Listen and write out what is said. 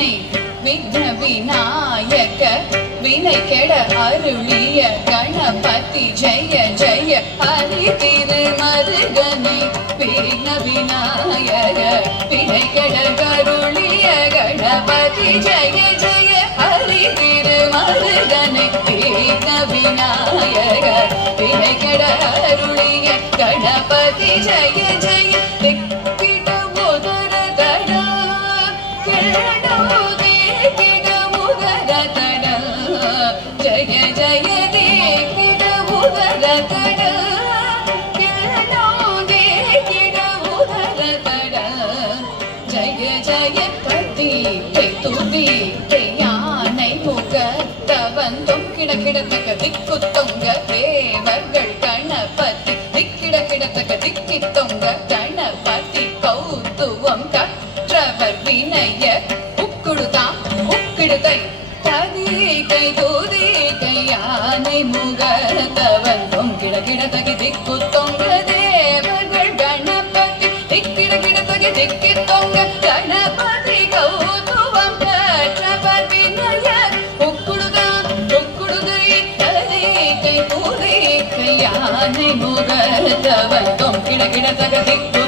வினை விக்ன விநாயக வினை கெட அருளிய கணபதி ஜெய ஜெய ஹரி திருமருகனை விக்ன விநாயக வினை கெட அருளிய கணபதி ஜெய ஜெய ஹரி திருமருகனை விக்ன விநாயக வினை கெட அருளிய கணபதி ஜெய ஜெய जय जय दे किड उदर तड किरणो दे किड उदर तड जय जय पति तुदी याனை முகத்தவந்தும் கிடக்கிடத்தக்க திக்கு தொங்க தேவர்கள் கணபதி திக்கிட கிடத்தக்க திக்கி தொங்க கணபதி கௌதுவம் கற்றவர் வினய உக்குடுதான் உக்கிடுதை கை தூதி கையானை முகத்தவந்தும் கிடக்கிடத்தகி திக்கு தொங்க தேவர்கள் கணபதி திக்கிட கிடத்தகி திக்கி தொங்க கணபதி கௌதுவம் கற்றவர் வினய உக்குடுதான் உக்குடுதை கை தூதி கையானை முகத்தவந்தும் கிடக்கிடத்தக திக்கு